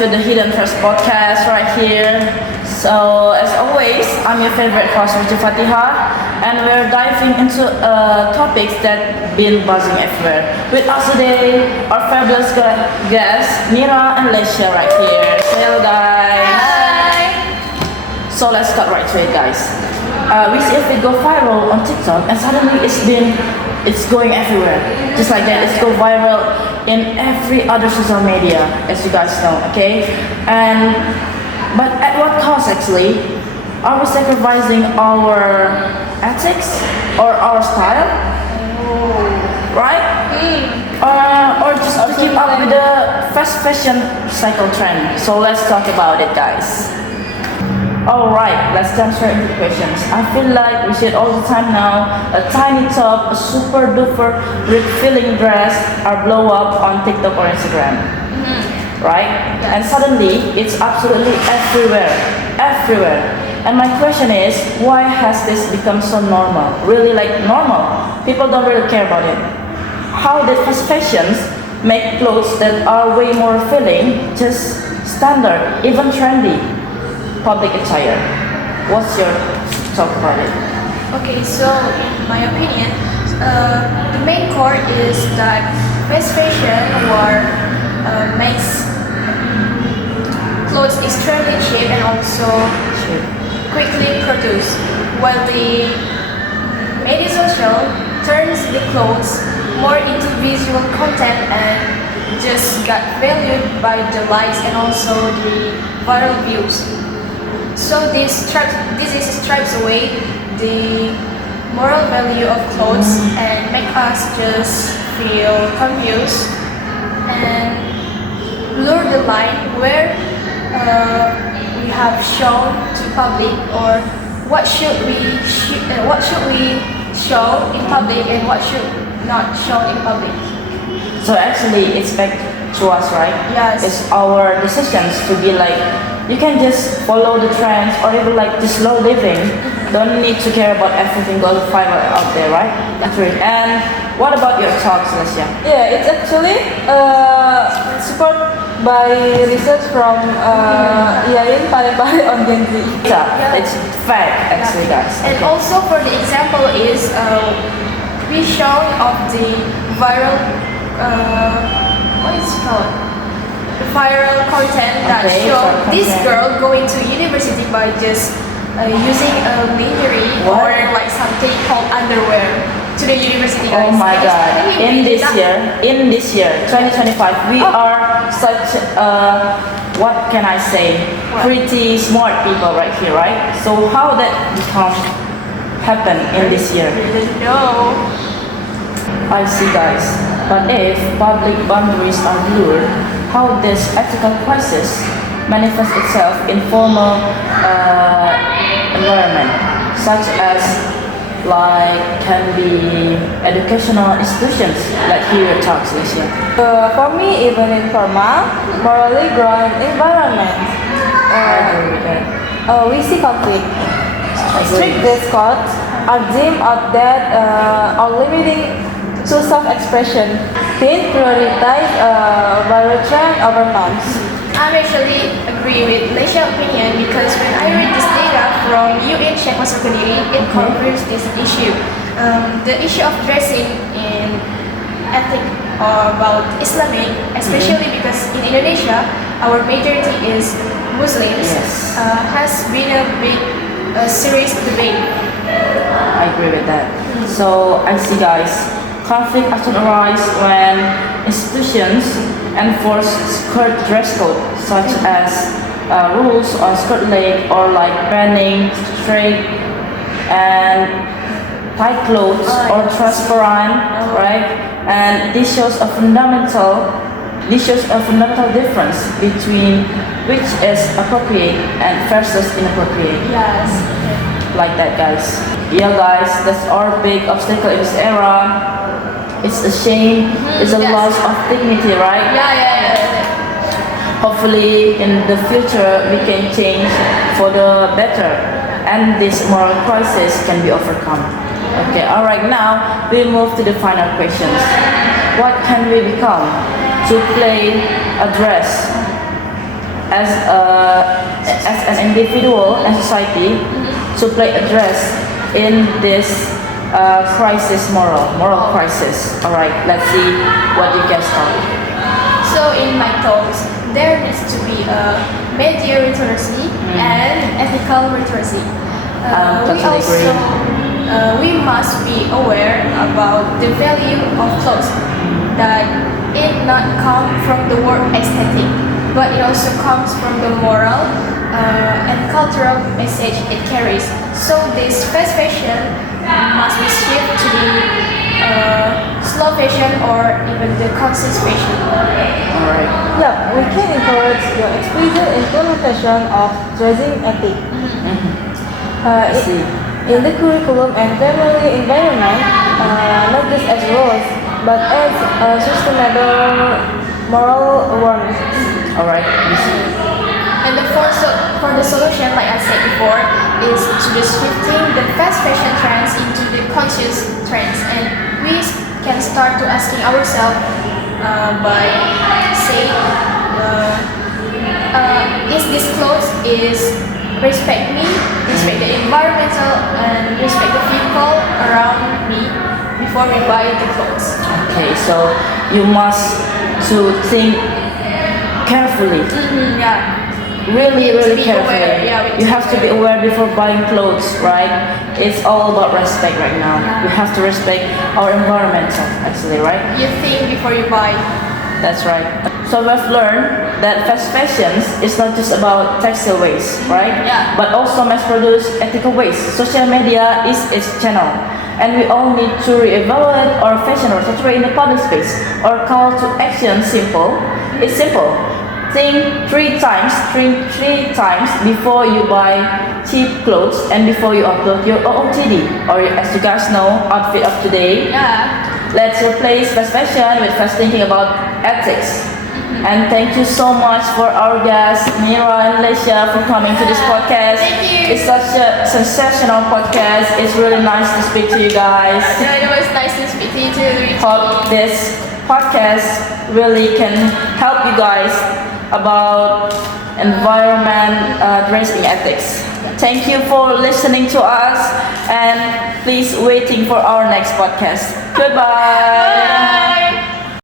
to the Hidden Trust podcast right here. So, as always, I'm your favorite host, Ruchi Fatiha, and we're diving into topics that been buzzing everywhere. With us today, our fabulous guests, Mira and Leisha, right here. Say hello, guys. Hi. So let's cut right to it, guys. We see a video go viral on TikTok, and suddenly it's going everywhere. Just like that, it's go viral in every other social media, as you guys know. Okay, but at what cost actually? Are we sacrificing our ethics or our style? Right? Or just to keep up with the fast fashion cycle trend. So let's talk about it, guys. Alright, let's jump straight into questions. I feel like we see it all the time now. A tiny top, a super duper revealing dress are blow up on TikTok or Instagram. Right? Yes. And suddenly it's absolutely everywhere. And my question is, why has this become so normal? Really like normal. People don't really care about it. How did fast fashions make clothes that are way more revealing just standard, even trendy? Public attire. What's your talk about it? Okay, so in my opinion, the main core is that fast fashion makes clothes extremely cheap and also quickly produced, while the media social turns the clothes more into visual content and just got valued by the likes and also the viral views. So this strips away the moral value of clothes and make us just feel confused and blur the line where we have shown to public or what should we show in public and what should not show in public. So actually it's back to us, right? Yes. It's our decisions to be like, you can just follow the trends or even like just slow living. Don't need to care about everything going viral out there, right? That's right. And what about your thoughts, Leisha? Yeah, it's actually supported by research from Iain Pare-Pare on Gen Z. Yeah, it's fact actually, guys. And Okay. also for the example is we show of the viral what is it called? The viral content that Okay, show viral this content. girl going to university by just using a lingerie What? or like something called underwear to the university, guys. Oh my And it's god. really In this year, 2025, we are such what can I say? What? Pretty smart people right here, right? So how that become happen in this year? No. I see, guys. But if public boundaries are blurred, how this ethical crisis manifests itself in formal environment, such as like can be educational institutions like here at Talks this year. For me, even in formal, morally grown environment, I agree with that. we see conflict. Agree. Strict dress codes are deemed outdated or limiting to self-expression. They prioritize viral trend over norms. I'm actually agree with Leisha's opinion because when I read this data from UN Sheikh Masuk Kediri, it confirms this issue. The issue of dressing in ethnic or about Islamic, especially because in Indonesia, our majority is Muslims, Yes. has been a big serious debate. I agree with that. So I see, guys, conflict often arises when institutions enforce skirt dress code, such as rules on skirt leg or like banning straight and tight clothes or transparent, right? And this shows a fundamental difference between which is appropriate and versus inappropriate. Yes. Like that, guys. Yeah, guys, that's our big obstacle in this era. It's a shame. It's a yes. loss of dignity, right? Yeah. Hopefully, in the future, we can change for the better, and this moral crisis can be overcome. Okay. All right. Now we move to the final questions. What can we become to play a dress as an individual and society to play a dress in this moral crisis. All right, let's see what you guys thought. So in my thoughts, there needs to be a media literacy and ethical literacy. Totally agree. We must be aware about the value of clothes, that it not come from the word aesthetic, but it also comes from the moral and cultural message it carries. So this fast fashion must be shifted to the slow fashion or even the conscious fashion. All right. Yeah, we can encourage the explicit implementation of dressing ethic. I see. In the curriculum and family environment, not just as rules, but as sustainable moral awareness. All right. We see. And for the solution, like I said before, is to be shifting the fast fashion trends into the conscious trends, and we can start to asking ourselves by saying, is this clothes is respect me, respect the environmental, and respect the people around me before we buy the clothes. Okay, so you must to think carefully. Yeah. Really be carefully. aware, yeah, we you have to be aware before buying clothes, right? It's all about respect right now. Yeah. We have to respect our environment, actually, right? You think before you buy. That's right. So we've learned that fast fashions is not just about textile waste, right? Yeah. But also mass-produced ethical waste. Social media is its channel, and we all need to reevaluate our fashion or in the public space. Our call to action is simple. Think three times before you buy cheap clothes and before you upload your OOTD, or as you guys know, outfit of today. Yeah. Let's replace fast fashion with fast thinking about ethics. And thank you so much for our guests, Mira and Leisha, for coming to this podcast. Thank you. It's such a sensational podcast. It's really nice to speak to you guys. Yeah, it was nice to speak to you too. Hope this podcast really can help you guys about environment dressing ethics. Thank you for listening to us, and please waiting for our next podcast. Goodbye. Bye.